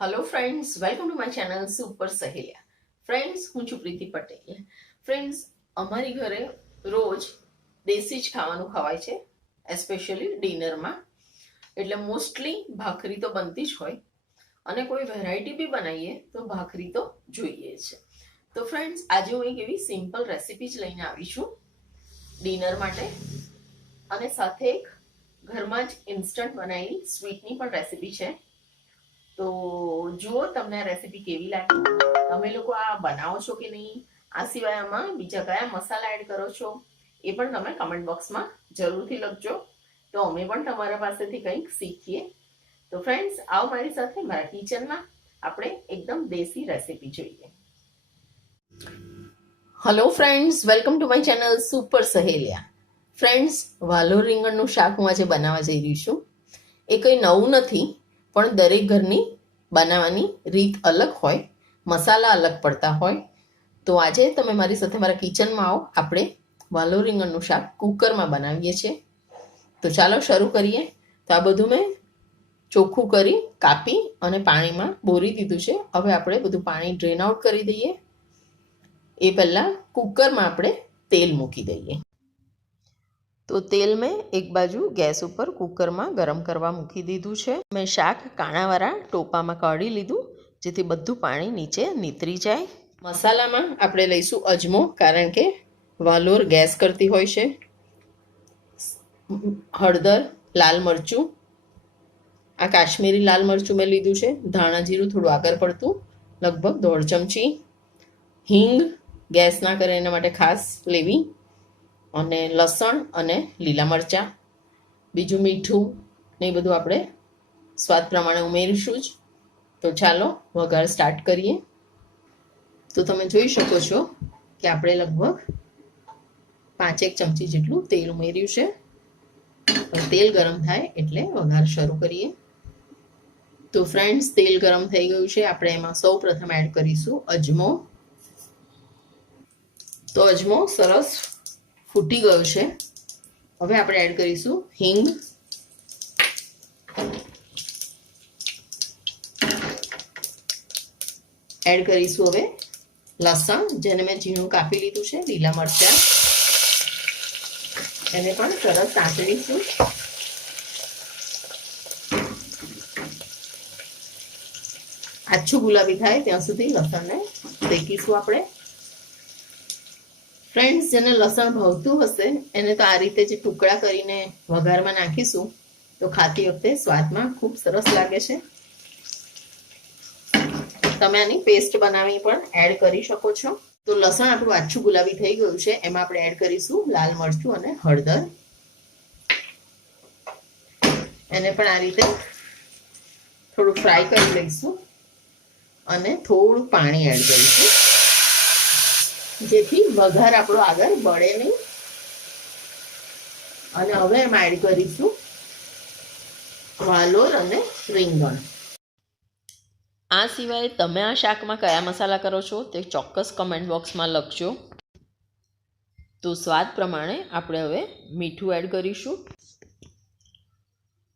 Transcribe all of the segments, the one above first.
Hello friends welcome to my channel super સહેલિયા friends હું છું પ્રીતિ Patel. Friends અમારી ઘરે રોજ દેશી જ ખાવાનું ખવાય છે એસ્પેશિયલી ડિનરમાં એટલે મોસ્ટલી ભાખરી તો બનતી જ હોય. અને કોઈ વેરાયટી બી બનાવીએ, તો ભાખરી તો જોઈએ છે તો ફ્રેન્ડ્સ આજે હું એક એવી સિમ્પલ રેસીપી જ લઈને આવી છું ડિનર માટે. અને સાથે એક ઘરમાં જ ઇન્સ્ટન્ટ બનાવેલી સ્વીટની પણ રેસીપી છે. તો જુઓ તમને રેસીપી કેવી લાગી. તમે લોકો આ બનાવો છો કે નહીં? આ સિવાય આમાં બીજા કયા મસાલા એડ કરો છો? એ પણ તમે કમેન્ટ બોક્સમાં જરૂરથી લખજો. તો અમે પણ તમારા પાસેથી કંઈક શીખીએ. તો ફ્રેન્ડ્સ આવો મારી સાથે મારા કિચનમાં આપણે એકદમ દેશી રેસીપી જોઈએ. Hello friends welcome to my channel super સહેલિયા friends વાલોર રીંગણનું શાક હું આજે બનાવવા જઈ રહી છું. એ કંઈ નવું નથી પણ દરેક ઘરની બનાવવાની રીત અલગ હોય, મસાલા અલગ પડતા હોય. તો આજે તમે મારી સાથે મારા કિચનમાં આવો. આપણે વાલો રીંગણનું શાક કુકરમાં બનાવીએ છીએ. તો ચાલો શરૂ કરીએ. તો આ બધું મેં ચોખ્ખું કરી કાપી અને પાણીમાં બોરી દીધું છે. હવે આપણે બધું પાણી ડ્રેન આઉટ કરી દઈએ. એ પહેલાં કુકરમાં આપણે તેલ મૂકી દઈએ. તો તેલ મેં એક બાજુ ગેસ ઉપર કુકરમાં ગરમ કરવા મૂકી દીધું છે. મેં શાક કાણાવાળા ટોપામાં કાઢી લીધું, જેથી બધું પાણી નીચે નીતરી જાય. મસાલામાં આપણે લઈશું અજમો, કારણ કે વાલોર ગેસ કરતી હોય છે. હળદર, લાલ મરચું. આ કાશ્મીરી લાલ મરચું મેં લીધું છે. ધાણા જીરું થોડું આગળ પડતું, લગભગ દોઢ ચમચી. હિંગ ગેસ ના કરે એના માટે ખાસ લેવી. અને લસણ અને લીલા મરચાં. બીજું મીઠું ને એ બધું આપણે સ્વાદ પ્રમાણે ઉમેરીશું જ. તો ચાલો, વઘાર સ્ટાર્ટ કરીએ. તો તમે જોઈ શકો છો કે આપણે લગભગ પાંચેક ચમચી જેટલું તેલ ઉમેર્યું છે. તેલ ગરમ થાય એટલે વઘાર શરૂ કરીએ. તો ફ્રેન્ડ્સ તેલ ગરમ થઈ ગયું છે. આપણે એમાં સૌ પ્રથમ એડ કરીશું અજમો. તો અજમો સરસ ફૂટી ગયું છે. હવે આપણે એડ કરીશું હિંગ. એડ કરીશું હવે લસણ, જેને મેં ઝીણું કાપી લીધું છે, લીલા મરચાં. એને પણ સરસ સાંતળીશું. આછું ગુલાબી થાય ત્યાં સુધી લસણને શેકીશું આપણે. ફ્રેન્ડ્સ જેને લસણ ભાવતું હશે, એને તો આ રીતે જે ટુકડા કરીને વઘારમાં નાખીશું, તો ખાતી વખતે સ્વાદમાં ખૂબ સરસ લાગે છે. તમે આની પેસ્ટ બનાવી પણ એડ કરી શકો છો. તો લસણ આપણું આછું ગુલાબી થઈ ગયું છે, એમાં આપણે એડ કરીશું લાલ મરચું અને હળદર. એને પણ આ રીતે થોડું ફ્રાય કરી લઈશું અને થોડું પાણી એડ કરીશું. જેથી વઘાર આપણો આગળ બળે નહીં. અને હવે એમાં એડ કરીશું વાલોર અને રીંગણ. આ સિવાય તમે આ શાકમાં કયા મસાલા કરો છો તે ચોક્કસ કમેન્ટ બોક્સમાં લખજો. તો સ્વાદ પ્રમાણે આપણે હવે મીઠું એડ કરીશું.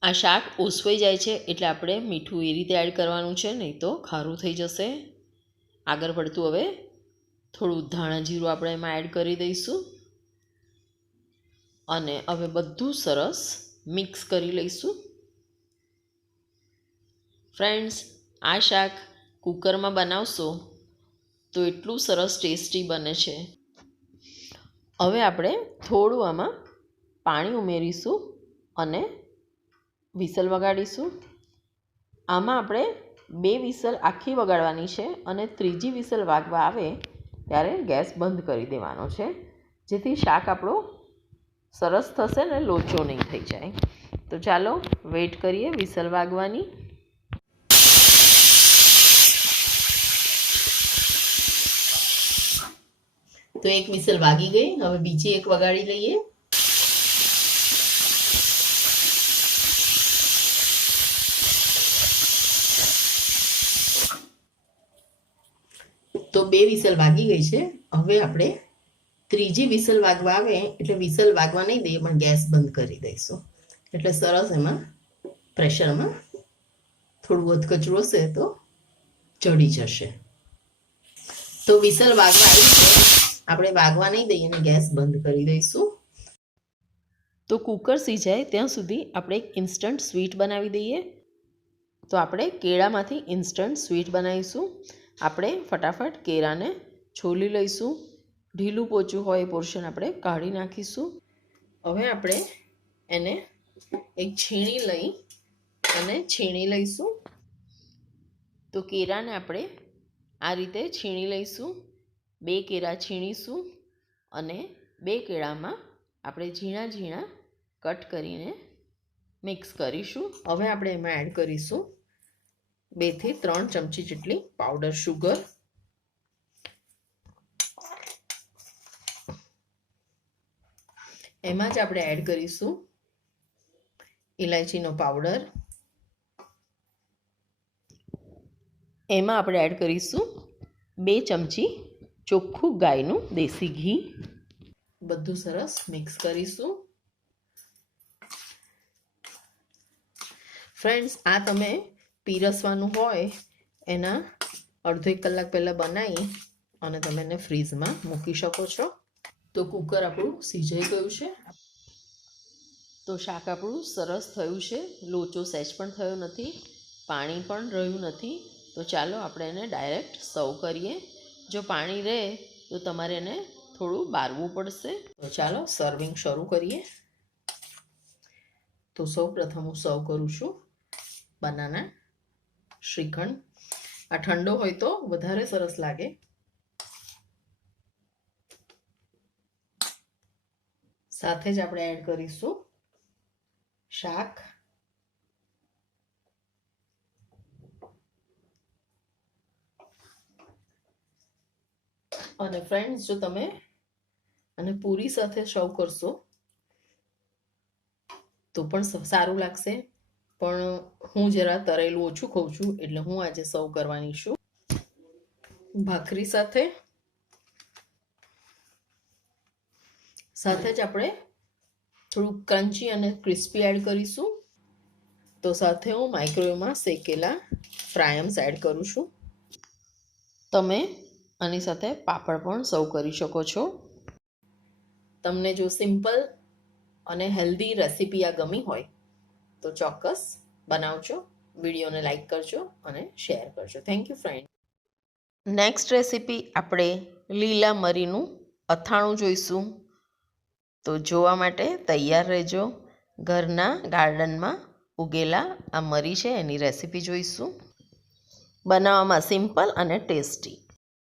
આ શાક ઓસવાઈ જાય છે એટલે આપણે મીઠું એ રીતે એડ કરવાનું છે, નહીં તો ખારું થઈ જશે. આગળ પડતું હવે થોડું ધાણા જીરું આપણે એમાં એડ કરી દઈશું. અને હવે બધું સરસ મિક્સ કરી લઈશું. ફ્રેન્ડ્સ આ શાક કુકરમાં બનાવશો તો એટલું સરસ ટેસ્ટી બને છે. હવે આપણે થોડું આમાં પાણી ઉમેરીશું અને વિસલ વગાડીશું. આમાં આપણે બે વિસલ આખી વગાડવાની છે અને ત્રીજી વિસલ વાગવા આવે ત્યારે ગેસ બંધ કરી દેવાનો છે. જેથી શાક આપણો સરસ થશે ને લોચો નહીં થઈ જાય. તો ચાલો વેઇટ કરીએ વિસલ વાગવાની. તો એક વિસલ વાગી ગઈ. હવે બીજી એક વગાડી લઈએ. તો બે વિસલ વાગી ગઈ છે. હવે આપણે ત્રીજી વિસલ વાગવા આવે, એટલે વિસલ વાગવા નહીં દઈએ, પણ ગેસ બંધ કરી દઈશું. એટલે સરસ એમાં પ્રેશરમાં થોડું વધકચરું હશે તો ચડી જશે. તો વિસલ વાગવા આવી છે. આપણે વાગવા નહીં દઈએ અને ગેસ બંધ કરી દઈશું. તો કુકર સિજાય ત્યાં સુધી આપણે એક ઇન્સ્ટન્ટ સ્વીટ બનાવી દઈએ. તો આપણે કેળામાંથી ઇન્સ્ટન્ટ સ્વીટ બનાવીશું. આપણે ફટાફટ કેરાને છોલી લઈશું. ઢીલું પોચું હોય એ પોર્શન આપણે કાઢી નાખીશું. હવે આપણે એને એક છીણી લઈ અને છીણી લઈશું. તો કેરાને આપણે આ રીતે છીણી લઈશું. બે કેરા છીણીશું અને બે કેળામાં આપણે ઝીણા ઝીણા કટ કરીને મિક્સ કરીશું. હવે આપણે એમાં એડ કરીશું. બેથી ત્રણ ચમચી જેટલી પાવડર શુગર એમાં જ આપણે એડ કરીશું ઇલાયચીનો પાવડર એમાં આપણે એડ કરીશું બે ચમચી ચોખ્ખું ગાયનું દેશી ઘી. બધું સરસ મિક્સ કરીશું. ફ્રેન્ડ્સ આ તમે પીરસવાનું હોય, એના અડધો એક કલાક પહેલાં બનાવી અને તમે એને ફ્રીઝમાં મૂકી શકો છો. તો કુકર આપણું સિજાઈ ગયું છે. તો શાક આપણું સરસ થયું છે. લોચો સેચ પણ થયો નથી, પાણી પણ રહ્યું નથી. તો ચાલો આપણે એને ડાયરેક્ટ સર્વ કરીએ. જો પાણી રહે, તો તમારે એને થોડું બારવું પડશે. તો ચાલો સર્વિંગ શરૂ કરીએ. તો સૌ પ્રથમ હું સર્વ કરું છું. બનાના શ્રીખંડ. આ ઠંડો હોય તો વધારે સરસ લાગે. સાથે જ આપણે એડ કરીશું શાક. અને ફ્રેન્ડ્સ જો તમે અને પૂરી સાથે સર્વ કરશો, તો પણ સારું લાગશે. પણ હું જરા તરેલું ઓછું ખાઉં છું, એટલે હું આજે સર્વ કરવાની છું. ભાખરી સાથે સાથે જ આપણે થોડું ક્રન્ચી અને ક્રિસ્પી એડ કરીશું. તો સાથે હું માઇક્રોવેવમાં શેકેલા ફ્રાયમ્સ એડ કરું છું. તમે આની સાથે પાપડ પણ સર્વ કરી શકો છો. તમને જો સિમ્પલ અને હેલ્ધી રેસીપી આ ગમી હોય તો ચોક્કસ બનાવજો, વિડીયોને લાઇક કરજો અને શેર કરજો. Thank you friend next recipe આપણે લીલા મરીનું અથાણું જોઈશું. તો જોવા માટે તૈયાર રહેજો. ઘરના ગાર્ડનમાં ઉગેલા આ મરી છે, એની રેસીપી જોઈશું. બનાવવામાં સિમ્પલ અને ટેસ્ટી